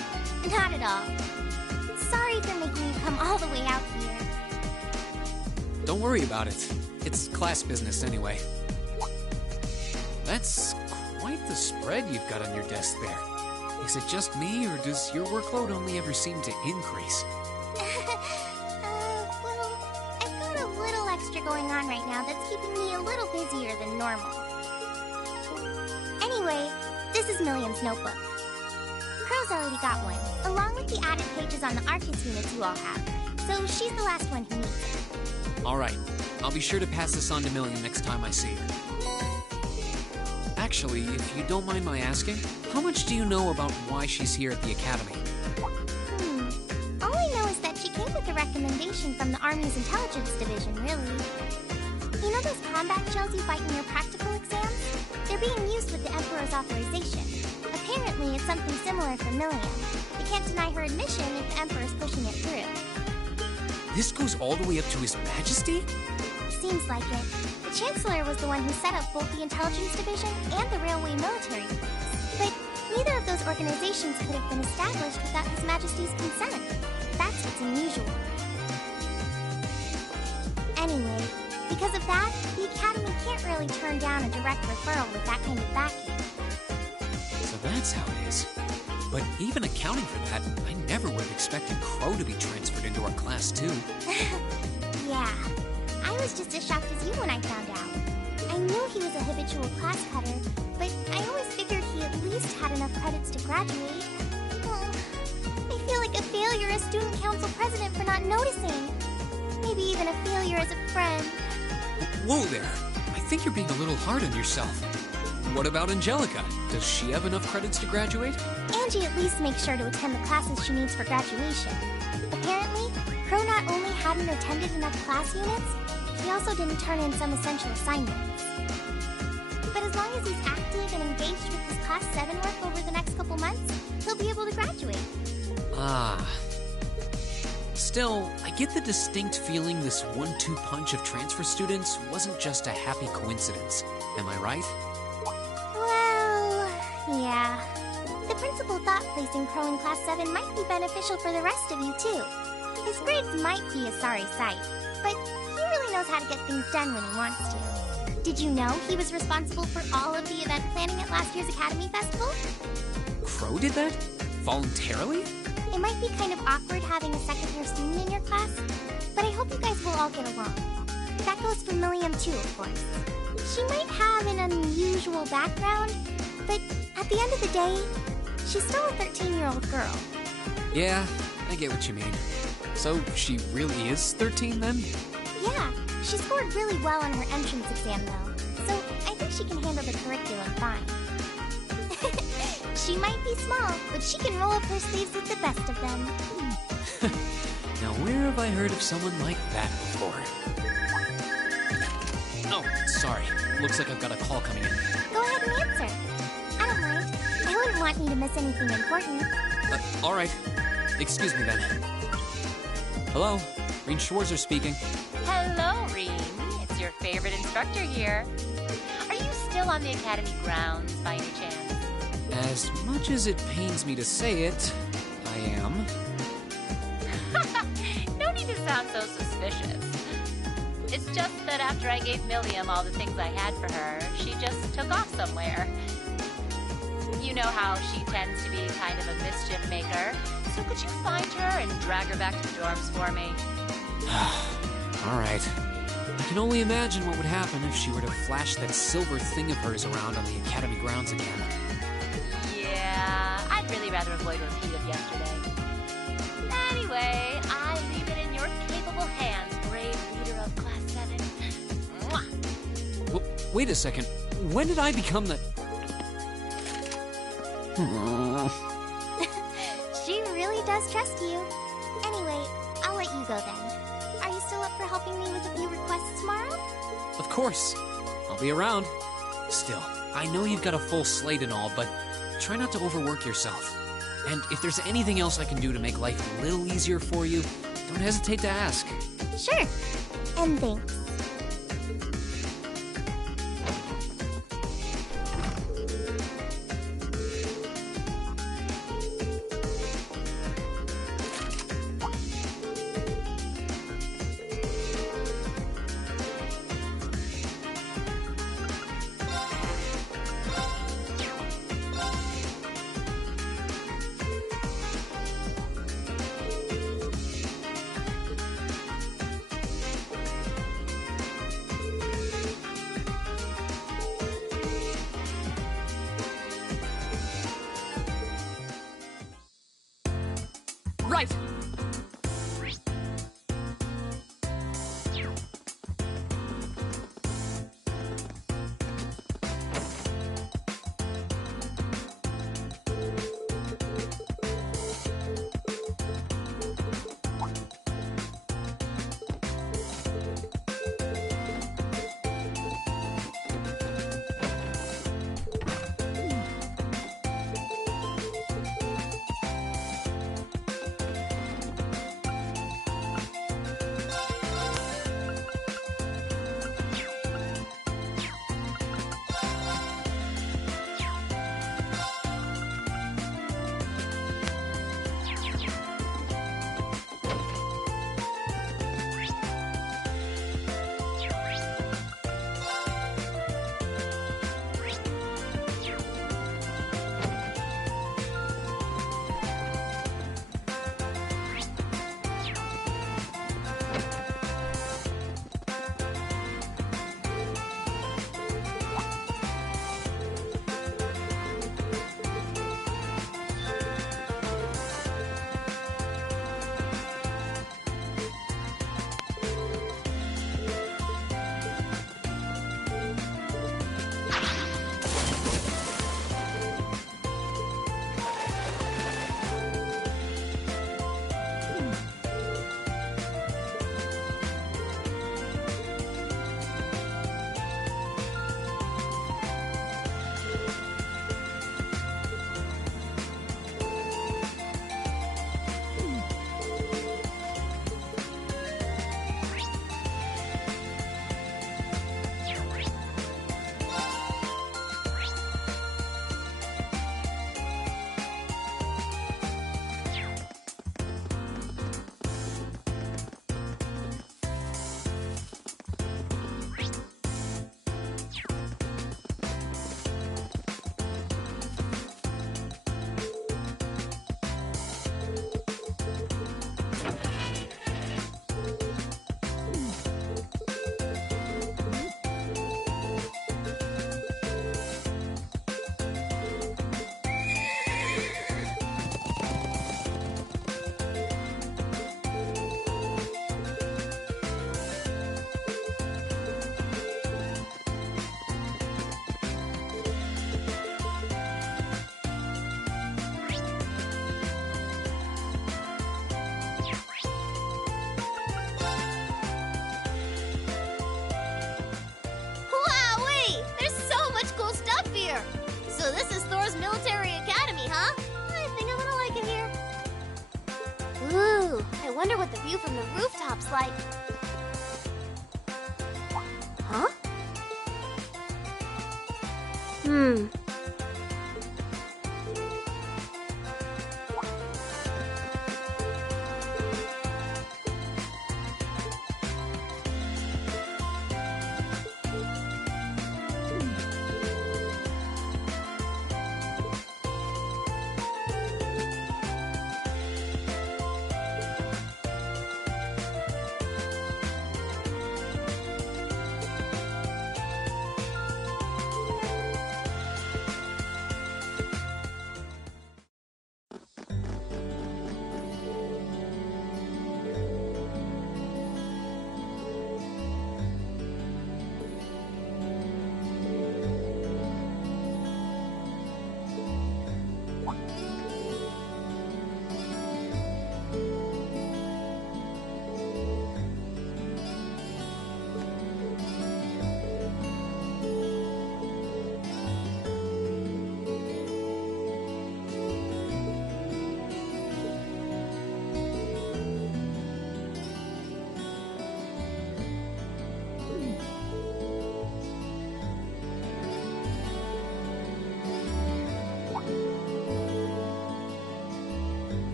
Not at all. Sorry for making you come all the way out here. Don't worry about it. It's class business anyway. That's quite the spread you've got on your desk there. Is it just me, or does your workload only ever seem to increase? Well, I've got a little extra going on right now that's keeping me a little busier than normal. Anyway, this is Million's notebook. Crow's already got one, along with the added pages on the Arcus units you all have, so she's the last one who needs it. Alright, I'll be sure to pass this on to Million next time I see her. Actually, if you don't mind my asking, how much do you know about why she's here at the Academy? All I know is that she came with a recommendation from the Army's Intelligence Division, really. You know those combat shells you fight in your practical exams? They're being used with the Emperor's authorization. Apparently, it's something similar for Million. They can't deny her admission if the Emperor's pushing it through. This goes all the way up to His Majesty? Seems like it. The Chancellor was the one who set up both the Intelligence Division and the Railway Military Units. But neither of those organizations could have been established without His Majesty's consent. That's what's unusual. Anyway, because of that, the Academy can't really turn down a direct referral with that kind of backing. So that's how it is. But even accounting for that, I never would have expected Crow to be transferred into our class too. Yeah. I was just as shocked as you when I found out. I knew he was a habitual class cutter, but I always figured he at least had enough credits to graduate. Oh, I feel like a failure as student council president for not noticing. Maybe even a failure as a friend. Whoa there! I think you're being a little hard on yourself. What about Angelica? Does she have enough credits to graduate? Angie at least makes sure to attend the classes she needs for graduation. Apparently, Crow not only hadn't attended enough class units, he also didn't turn in some essential assignments. But as long as he's active and engaged with his Class 7 work over the next couple months, he'll be able to graduate. Ah. Still, I get the distinct feeling this 1-2 punch of transfer students wasn't just a happy coincidence. Am I right? Well, yeah. The principal thought placing Crow in Class 7 might be beneficial for the rest of you, too. His grades might be a sorry sight, but he really knows how to get things done when he wants to. Did you know he was responsible for all of the event planning at last year's Academy Festival? Crow did that? Voluntarily? It might be kind of awkward having a second-year student in your class, but I hope you guys will all get along. That goes for Milliam too, of course. She might have an unusual background, but at the end of the day, she's still a 13-year-old girl. Yeah, I get what you mean. So she really is 13 then? Yeah, she scored really well on her entrance exam though, so I think she can handle the curriculum fine. She might be small, but she can roll up her sleeves with the best of them. Now where have I heard of someone like that before? Oh, sorry. Looks like I've got a call coming in. Go ahead and answer. I don't mind. I wouldn't want you to miss anything important. Alright. Excuse me then. Hello, Rean Schwarzer speaking. Hello, Rean. It's your favorite instructor here. Are you still on the Academy grounds by any chance? As much as it pains me to say it, I am. No need to sound so suspicious. It's just that after I gave Milliam all the things I had for her, she just took off somewhere. You know how she tends to be kind of a mischief maker, so could you find her and drag her back to the dorms for me? Alright. I can only imagine what would happen if she were to flash that silver thing of hers around on the Academy grounds again. Yeah, I'd really rather avoid a repeat of yesterday. Anyway, I leave it in your capable hands, brave leader of Class 7. Mwah. Wait a second. When did I become the... She really does trust you. Anyway, I'll let you go then. Are you still up for helping me with a few requests tomorrow? Of course. I'll be around. Still, I know you've got a full slate and all, but try not to overwork yourself. And if there's anything else I can do to make life a little easier for you, don't hesitate to ask. Sure. And thanks. Right! wonder what the view from the rooftop's like. Huh?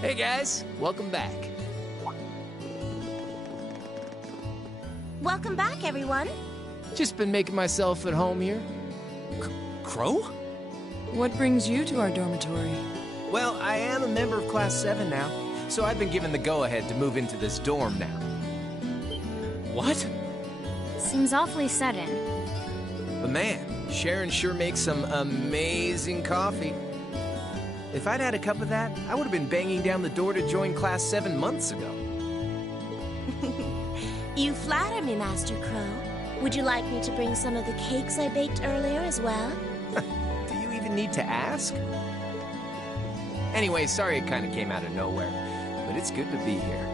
Hey guys, welcome back. Welcome back, everyone. Just been making myself at home here. Crow? What brings you to our dormitory? Well, I am a member of Class 7 now, so I've been given the go-ahead to move into this dorm now. What? Seems awfully sudden. But man, Sharon sure makes some amazing coffee. If I'd had a cup of that, I would have been banging down the door to join Class 7 months ago. You flatter me, Master Crow. Would you like me to bring some of the cakes I baked earlier as well? Do you even need to ask? Anyway, sorry it kind of came out of nowhere, but it's good to be here.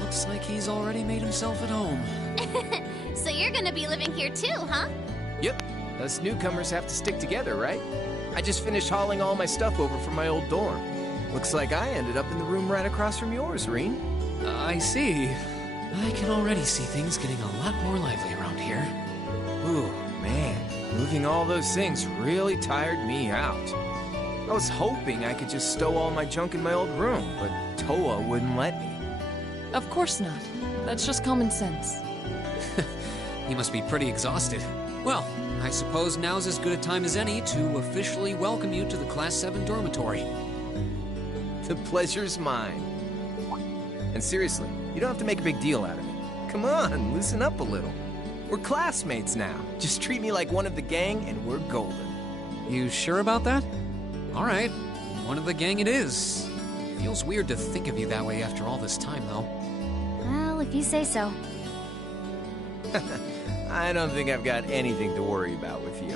Looks like he's already made himself at home. So you're gonna be living here too, huh? Yep, us newcomers have to stick together, right? I just finished hauling all my stuff over from my old dorm. Looks like I ended up in the room right across from yours, Rean. I see. I can already see things getting a lot more lively around here. Ooh, man, moving all those things really tired me out. I was hoping I could just stow all my junk in my old room, but Toa wouldn't let me. Of course not. That's just common sense. You must be pretty exhausted. Well, I suppose now's as good a time as any to officially welcome you to the Class 7 dormitory. The pleasure's mine. And seriously, you don't have to make a big deal out of it. Come on, loosen up a little. We're classmates now. Just treat me like one of the gang and we're golden. You sure about that? All right, one of the gang it is. Feels weird to think of you that way after all this time, though. Well, if you say so. I don't think I've got anything to worry about with you.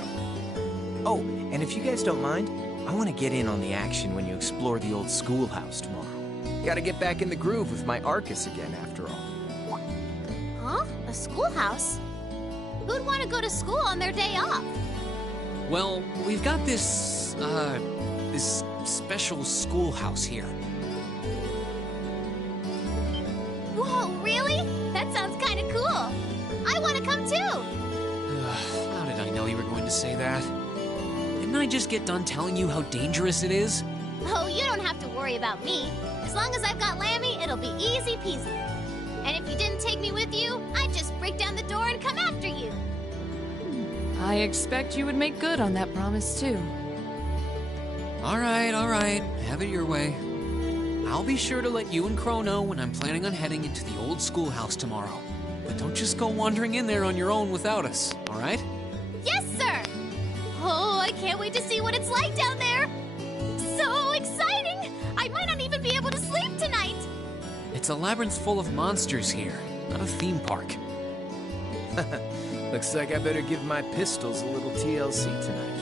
Oh, and if you guys don't mind, I want to get in on the action when you explore the old schoolhouse tomorrow. Gotta get back in the groove with my Arcus again, after all. Huh? A schoolhouse? Who'd want to go to school on their day off? Well, we've got this special schoolhouse here. Whoa, really? That sounds kind of cool. I want to come too. How did I know you were going to say that? Didn't I just get done telling you how dangerous it is? Oh, you don't have to worry about me. As long as I've got Lammy, it'll be easy peasy. And if you didn't take me with you, I'd just break down the door and come after you. I expect you would make good on that promise, too. All right. Have it your way. I'll be sure to let you and Crow know when I'm planning on heading into the old schoolhouse tomorrow. But don't just go wandering in there on your own without us, all right? Yes, sir! Oh, I can't wait to see what it's like down there! So exciting! I might not even be able to sleep tonight! It's a labyrinth full of monsters here, not a theme park. Looks like I better give my pistols a little TLC tonight.